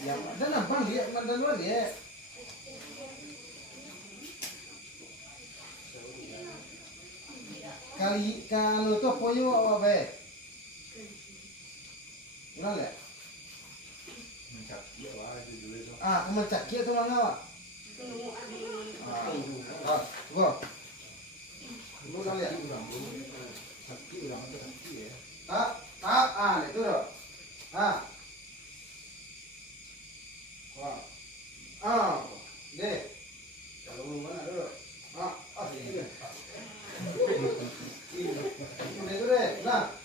Yang ada nampak dia, ada luar dia. Kali kalau tu poyo apa be? Kenal ya? Mencak dia tu mana awak? Gua. Lu kenal ya? Itu loh. Deh. Kalau belum mana dulu. Sini deh. Itu deh. Nah.